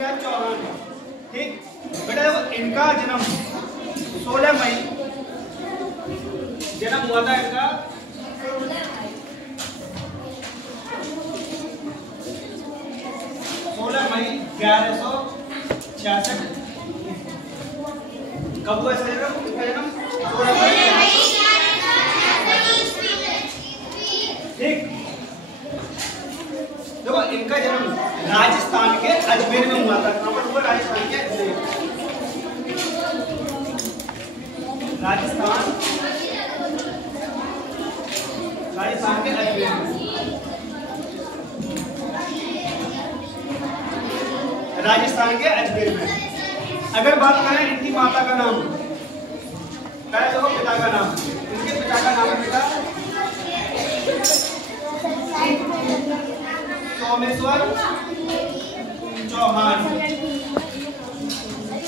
चौहान। ठीक बेटा, इनका जन्म 16 मई जन्म हुआ था इनका 16 मई 1166। कब हुआ इसका जन्म? 16 मई। ठीक, देखो इनका जन्म राजस्थान के अजमेर में हुआ था। कहां पर हुआ? राजस्थान के अजमेर। राजस्थान के अजमेर में। राजस्थान के अजमेर में। अगर बात करें इनकी माता का नाम, पहले देखो पिता का नाम। इनके पिता का नाम है बेटा सोमेश्वर चौहान।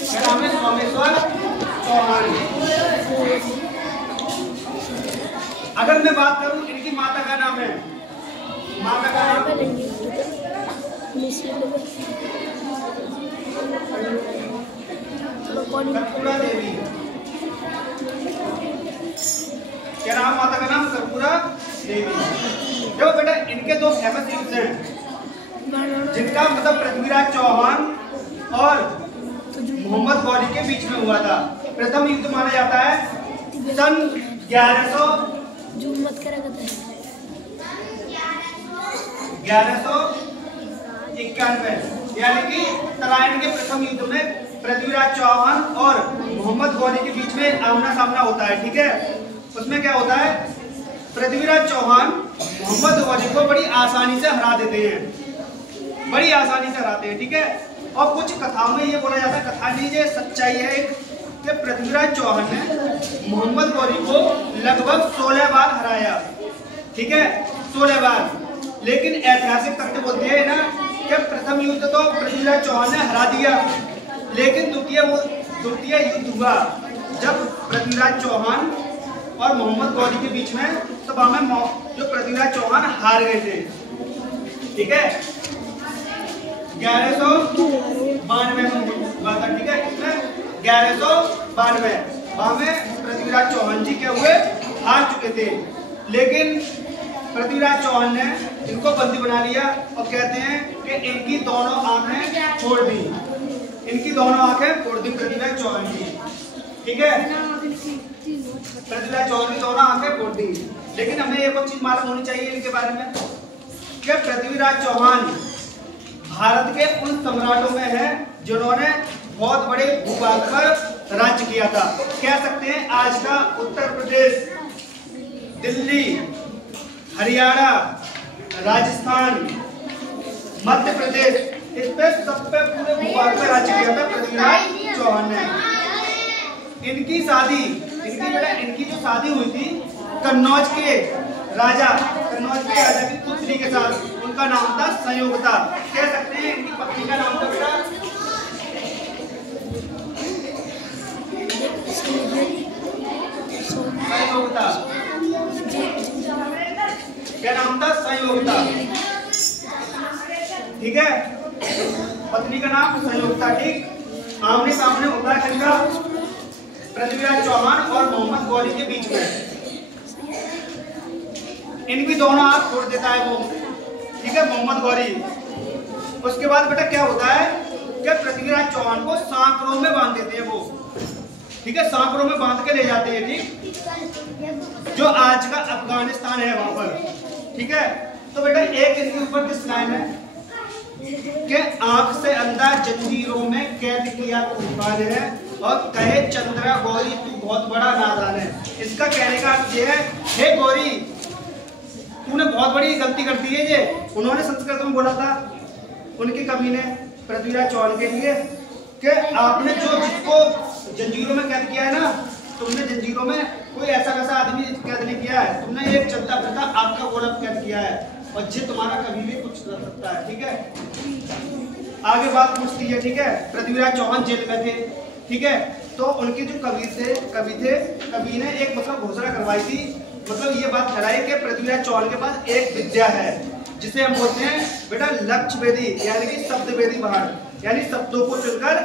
क्या नाम है? सोमेश्वर चौहान। अगर मैं बात करूं इनकी माता का नाम है, माता का नाम कर्पूरा देवी। क्या नाम? माता का नाम कर्पूरा देवी। देखो बेटा, इनके दो फेमस युद्ध हैं जिनका मतलब पृथ्वीराज चौहान और मोहम्मद गौरी के बीच में हुआ था। प्रथम युद्ध माना जाता है सन 1191, यानी कि तराइन के प्रथम युद्ध में पृथ्वीराज चौहान और मोहम्मद गौरी के बीच में आमना सामना होता है। ठीक है, उसमें क्या होता है? पृथ्वीराज चौहान मोहम्मद गौरी को बड़ी आसानी से हरा देते हैं, बड़ी आसानी से हराते हैं। ठीक है, और कुछ कथाओं में ये बोला जाता है, कथा नहीं ये सच्चाई है कि पृथ्वीराज चौहान ने मोहम्मद गौरी को लगभग 16 बार हराया। ठीक है, 16 बार। लेकिन ऐतिहासिक तथ्य बोलते हैं ना कि प्रथम युद्ध तो पृथ्वीराज चौहान ने हरा दिया, लेकिन द्वितीय युद्ध हुआ जब पृथ्वीराज चौहान और मोहम्मद गौरी के बीच में, तब हमें जो पृथ्वीराज चौहान हार गए थे। ठीक है, 1192 में हुआ था। ठीक है, इसमें 1192 में पृथ्वीराज चौहान जी क्या हुए? हार चुके थे। लेकिन पृथ्वीराज चौहान ने इनको बंदी बना लिया और कहते हैं कि इनकी दोनों आंखें फोड़ दी, इनकी दोनों आंखें फोड़ दी पृथ्वीराज चौहान की। ठीक है, पृथ्वीराज चौहान की दोनों आंखें फोड़ दी। लेकिन हमें एक और चीज मालूम होनी चाहिए इनके बारे में कि पृथ्वीराज चौहान भारत के उन सम्राटों में है जिन्होंने बहुत बड़े भूभाग पर राज्य किया था। कह सकते हैं आज का उत्तर प्रदेश, दिल्ली, हरियाणा, राजस्थान, मध्य प्रदेश, इस पे सब पे पूरे भूभाग पर राज्य किया था पृथ्वीराज चौहान ने। इनकी जो शादी हुई थी कन्नौज के राजा की पुत्री के साथ। उनका नाम था संयोगता। कह सकते हैं इनकी पत्नी का नाम था बेटा संयोगता। क्या नाम था? संयोगता। ठीक है, पत्नी का नाम संयोगता। ठीक, आमने सामने होता है इनका पृथ्वीराज चौहान और मोहम्मद गौरी के बीच में। इनकी दोनों आंख फोड़ देता है वो। ठीक है, मोहम्मद गौरी। उसके बाद बेटा क्या होता है कि पृथ्वीराज चौहान को सांकरों में बांध देते हैं वो। ठीक है, सांकरों में बांध के ले जाते हैं। ठीक, जो आज का अफगानिस्तान है वहां पर। ठीक है, तो बेटा एक इनके ऊपर किस लाइन है कि आंख से अंदर जंजीरों में कैद किया तूफान है और कहे चंद्रा गौरी तू बहुत बड़ा नादान है। इसका कहने का अर्थ यह है, हे गौरी तूने बहुत बड़ी गलती कर दी है। ये उन्होंने संस्कृत में बोला था उनके कवि ने पृथ्वीराज चौहान के लिए कि आपने जिसको जंजीरों में कैद किया है ना, तुमने जंजीरों में कोई ऐसा वैसा आदमी कैद नहीं किया है, तुमने एक चलता फिरता आपका गोलक कैद किया है और ये तुम्हारा कभी भी कुछ कर सकता है। ठीक है, आगे बात पूछती है। ठीक है, पृथ्वीराज चौहान जेल में थे। ठीक है, तो उनके जो कवि ने एक मतलब घोषणा करवाई थी, मतलब ये बात ठहराई कि पृथ्वीराज चौहान के पास एक विद्या है जिसे हम बोलते हैं बेटा लक्ष्य वेदी, यानी कि शब्द वेदी बाहर। यानी शब्दों को चुनकर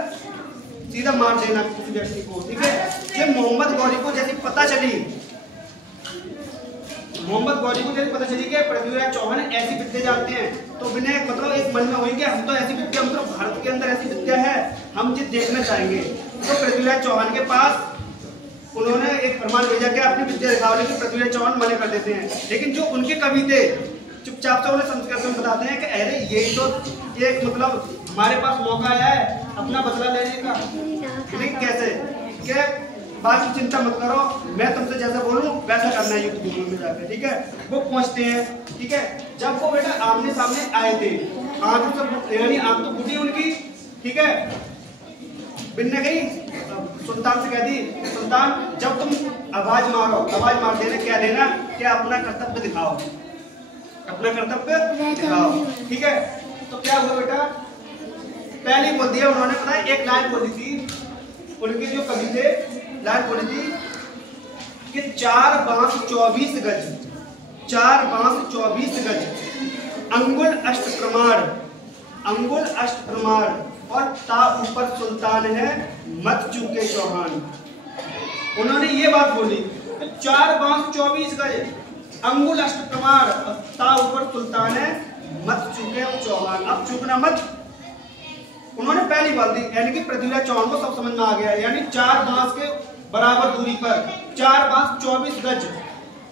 सीधा मार देना किसी व्यक्ति को, ठीक है। ये मोहम्मद गौरी को जैसे पता चली कि पृथ्वीराज चौहान ऐसी विद्या जानते हैं, तो विनय मतलब एक मन में हुई कि हम तो ऐसी विद्या, मतलब भारत के अंदर ऐसी विद्या है, हम जिस देखना चाहेंगे। तो पृथ्वीराज चौहान के पास उन्होंने एक फरमान भेजा कि अपनी विद्या दिखाओ, लेकिन पृथ्वीराज चौहान मना कर देते हैं। लेकिन जो उनके कवि थे चुपचाप से उन्हें संस्कृत में बताते हैं कि अरे यही तो एक मतलब हमारे पास मौका आया है अपना बदला लेने का, लेकिन कैसे कि बाकी चिंता मत करो, मैं तुमसे जैसा बोलूं वैसा करना है युद्ध भूमि में जाकर, ठीक है। वो पहुंचते हैं, ठीक है। जब वो बेटा आमने सामने आए थे, आंख तो यानी आंख तो फूटी उनकी, ठीक है। बिन्ने गई सुल्तान से कह दी, सुल्तान जब तुम आवाज मार देना, क्या देना कि अपना कर्तव्य दिखाओ, ठीक है। तो क्या हुआ बेटा, पहले बोल दिया उन्होंने, पता है एक लाइन बोली थी उनके जो कवि थे, लाइन बोली थी कि 4 बांस 24 गज, 4 बांस 24 गज, अंगुल अष्ट प्रमाण और ता ऊपर सुल्तान है मत चूके चौहान। उन्होंने ये बात बोली, 4 बांस 24 गज, अंगुल अष्ट प्रमाण और ता ऊपर सुल्तान है मत चूके चौहान, अब चूकना मत। उन्होंने पहली बात दी, यानी कि पृथ्वीराज चौहान को सब समझ में आ गया, यानी 4 बांस के बराबर दूरी पर 4 बांस 24 गज,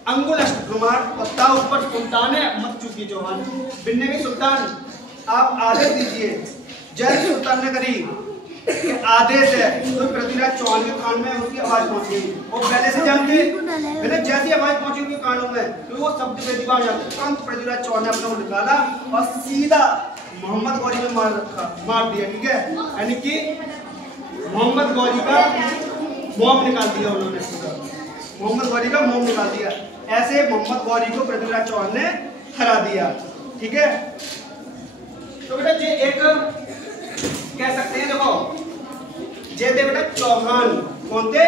अंगुल अष्ट प्रमाण और ता ऊपर सुल्तान है मत चूकी चौहान। बिन्ने की सुल्तान आप आदेश दीजिए। जैसे सुल्तान ने करी कि आदेश है, तो पृथ्वीराज चौहान के कान में उसकी आवाज पहुंच गई। वो पहले से जानते, मैंने जैसी आवाज पहुंची उनके कानों में, तो वो शब्द पे दीवार जाते, तुरंत पृथ्वीराज चौहान ने अपना वो निकाला और सीधा मोहम्मद गौरी में मार दिया, ठीक है। यानी कि मोहम्मद गौरी का मोम निकाल दिया उन्होंने, मोहम्मद गौरी का मोम निकाल दिया। ऐसे मोहम्मद गौरी को पृथ्वीराज चौहान ने हरा दिया, ठीक है। तो बेटा ये एक कह सकते हैं, देखो ये थे बेटा चौहान, कौन थे?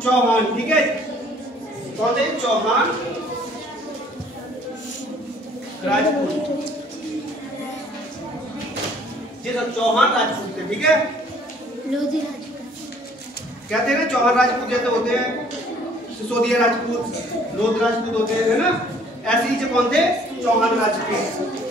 चौहान, ठीक है। कौन थे? चौहान राजपूत, जी सर, चौहान राजपूत थे, ठीक है। लोधी राजपूत कहते हैं ना, चौहान राजपूत जैसे होते हैं, सिसोदिया राजपूत, लोधी राजपूत होते हैं, है ना। ऐसे ही जो कौन थे? चौहान राजपूत।